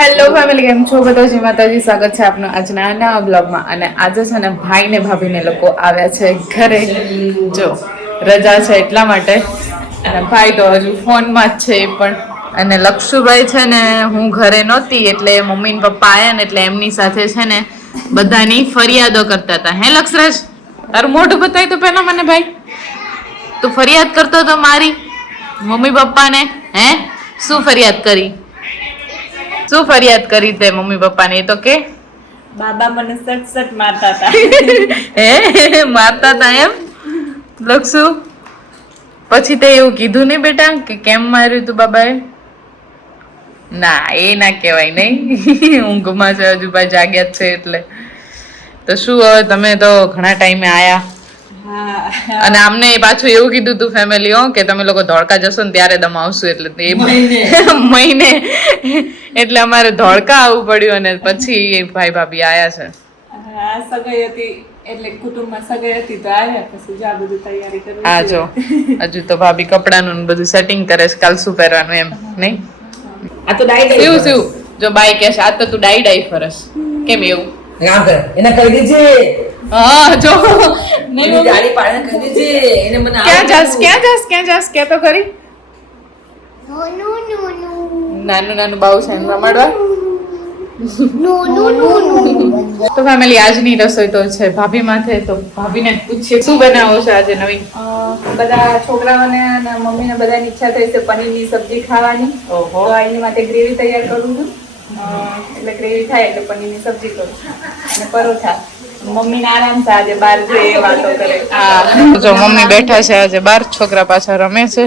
Hello family કેમ છો બધા? જી માતાજી. સ્વાગત છે આપનું આજના નવા બ્લોગમાં અને આજે છે ને ભાઈ ને ભાભીને લોકો આવ્યા છે ઘરે. જો, રજા છે એટલા માટે. અને ભાઈ તો હજુ ફોનમાં જ છે એ પણ. અને લક્ષુભાઈ છે ને, હું ઘરે નહોતી એટલે મમ્મી ને પપ્પા આવ્યા ને એટલે એમની સાથે છે ને બધાની ફરિયાદો કરતા હતા. હે, લક્ષરાજ? તારું મોઢું બતાવી તો પહેલા મને ભાઈ. તું ફરિયાદ કરતો તો મારી, મમ્મી પપ્પાને. હે? શું ફરિયાદ કરી? શું ફરિયાદ કરી તે મમ્મી પપ્પાને? એ તો કે? બાબા મને સટ સટ મારતા હતા. હે? મારતા હતા એમ? લખશું? પછી તે એવું કીધું નહીં બેટા કે કેમ માર્યું તું બાબાએ? ના એ ના કહેવાય નહીં. ઊંઘમાં છે હજુ ભાઈ જાગ્યા છે એટલે. તો શું હવે તમે તો ઘણા ટાઈમે આયા. અને આમને પાછું એવું કીધું તું ફેમિલી કે તમે લોકો ધોળકા જશો ને ત્યારે દમાવશું એટલે એ મહિને. એટલે અમારે ધોળકા આવવું પડ્યું અને પછી ભાઈ ભાભી આયા છે. આ સગાઈ હતી એટલે કુટુંબમાં સગાઈ હતી તો આવ્યા પછી જો બધું તૈયારી કરવી આ જો. હજુ તો ભાભી કપડાનું બધું સેટિંગ કરે છે કાલ શું પહેરવાનું એમ નહીં? આ તો ડાઈ શું શું જો બાઈ કે આ તો તું ડાઈ ડાઈ ફરસ. કેમ એવું? કામ કરે એને કહી દેજે. હા જો. નહીં ગાડી પાડે કહી દેજે એને મને ક્યાં જાસ ક્યાં જાસ ક્યાં જાસ કે તો કરી નાનું. નાનું બાઉ છે એમ રમાડવા તો ફેમિલી આજની રસોઈ તો છે ભાભી માથે તો ભાભીને પૂછીએ શું બનાવો છે આજે નવીન? બધા છોકરાઓને અને મમ્મીને બધાની ઈચ્છા થઈ છે પનીરની સબ્જી ખાવાની. ઓહો. તો એની માટે ગ્રેવી તૈયાર કરું છું. એટલે ગ્રેવી થાય એટલે પનીરની સબ્જી કરું અને પરોઠા. મમ્મીને આરામ છે આજે બહાર જોઈએ વાતો કરે. આ જો મમ્મી બેઠા છે આજે બાર છોકરા પાછા રમે છે.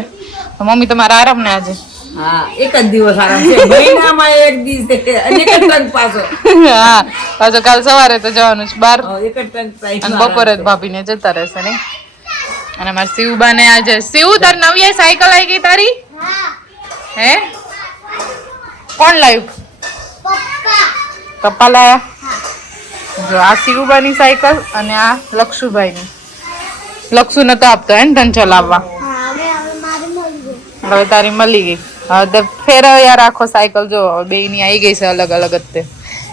મમ્મી તમારા આરામ ને આજે? હા એક જ દિવસ આરામ છે. મહિનામાં એક દિવસ અને ટંક પાછો. હા પાછો કાલ સવારે તો જવાનું છે બાર. એક જ ટંક અને બપોરે જ ભાભીને જતા રહેશે ને અને મારા શિવબાને આજે શિવ તાર નવી સાયકલ આવી ગઈ તારી? હે. કોણ લાવ્યું પપ્પા લાયા જો આ શિવુભાઈની સાયકલ અને આ લક્ષુભાઈની લક્ષુ નતો આપતો હે ને તને ચલાવવા. હવે તારી મળી ગઈ. હવે તો ફેરવ યાર રાખો સાયકલ જો બે ની આવી ગઈ છે અલગ અલગ જ તે.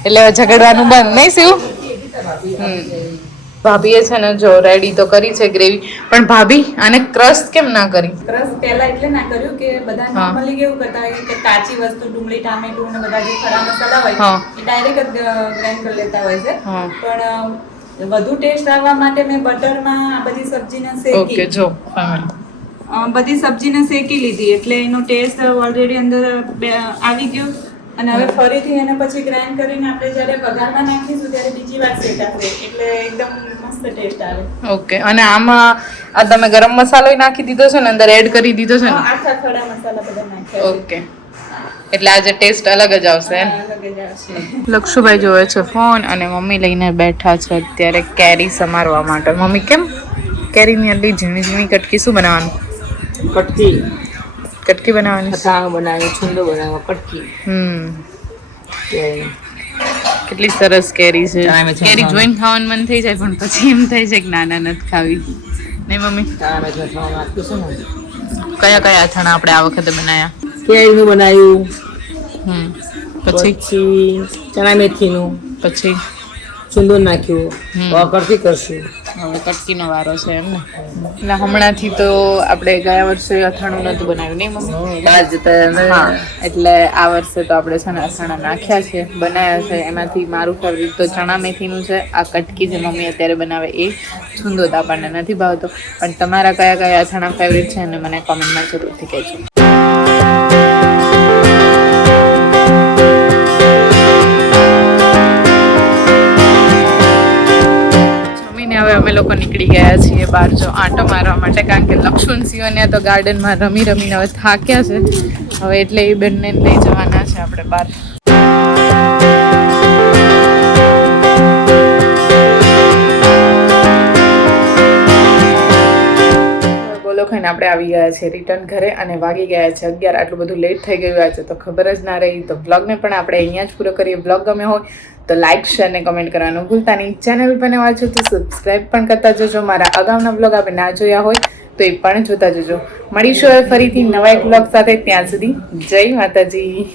એટલે ઝઘડવાનું બંધ નહીં શિવ? હમ. ભાભીએ છે ને જો રેડી તો કરી છે ગ્રેવી પણ ભાભી આને ક્રશ કેમ ના કરી? ક્રશ પહેલા એટલે ના કર્યું કે બધા. નોર્મલી કેવું કરતા હોય કે કાચી વસ્તુ ડુંગળી ટામેટું ને બધા જે ખરા મસાલા હોય. એ ડાયરેક્ટ ગ્રાઇન્ડ કરી લેતા હોય છે. પણ વધુ ટેસ્ટ આવવા માટે મેં બટરમાં આ બધી સબ્જીને ઓકે શેકી જો family. અ, બધી સબ્જીને શેકી લીધી. એટલે એનો ટેસ્ટ ઓલરેડી અંદર આવી ગયો. અને હવે ફરીથી એને પછી ગ્રાઇન્ડ કરીને આપણે જ્યારે વઘારમાં નાખીશું ત્યારે બીજી વાર શેકાશે એટલે એકદમ મસ્ત ટેસ્ટ આવે. ઓકે અને આમાં આ તમે ગરમ મસાલો નાખી દીધો છે ને અંદર એડ કરી દીધો છે ને? આખા ખડા મસાલા બધા નાખ્યા ઓકે એટલે આજે ટેસ્ટ અલગ જ આવશે એમ? અલગ જ આવશે. લક્ષુભાઈ જોવે છે ફોન અને મમ્મી લઈને બેઠા છે અત્યારે કેરી સમારવા માટે. મમ્મી કેમ? કેરીની આટલી ઝીણી ઝીણી કટકી શું બનાવવાનું? કટકી. કટકી બનાવવાની. અથાણું બનાવ્યો છુંદો બનાવ્યો કટકી. હમ. કેટલી સરસ કેરી છે. કેરી જોઈન ખાવાનું મન થઈ જાય પણ પછી એમ થાય છે કે નાના નથી ખાવી. નહીં મમ્મી? કયા કયા અથાણા આપણે આ વખતે બનાવ્યા કેરીનું બનાવ્યું. હમ. પછી? ચણા મેથીનું. પછી? છુંદો નાખ્યું. કરતી કરશું. હવે કટકીનો વારો છે એમ ને. એટલે હમણાંથી તો આપણે ગયા વર્ષે અથાણું નતું બનાવ્યું નહીં મમ્મી? બહાર જતા એટલે આ વર્ષે તો આપણે છે ને અથાણા નાખ્યા છે બનાવ્યા છે. એમાંથી મારું ફેવરિટ તો ચણા મેથીનું છે. આ કટકી જે મમ્મી અત્યારે બનાવે એ છુંદો તો આપણને નથી ભાવતો. પણ તમારા કયા કયા અથાણા ફેવરિટ છે અને મને કોમેન્ટમાં જરૂરથી કહેજો. લોકો નીકળી ગયા છીએ બહાર જો આંટો મારવા માટે, કારણ કે લક્ષ્મણ સિંહને તો ગાર્ડનમાં રમી રમીને હવે થાક્યા છે. હવે એટલે એ બંને લઈ જવાના છે આપણે બહાર. બોલો આપણે આવી ગયા છે રિટર્ન ઘરે અને વાગી ગયા છે અગિયાર, આટલું બધું લેટ થઈ ગયું છે તો ખબર જ ના રહી. તો બ્લોગને પણ આપણે અહીંયા જ પૂરો કરીએ. બ્લોગ ગમે હોય તો લાઇક શેર ને કમેન્ટ કરવાનું ભૂલતા નહીં. ચેનલ પર નવા છો તો સબસ્ક્રાઈબ પણ કરતા જજો. મારા અગાઉના બ્લોગ આપણે ના જોયા હોય તો એ પણ જોતા જજો. મળીશું હવે ફરીથી નવા એક બ્લોગ સાથે. ત્યાં સુધી જય માતાજી.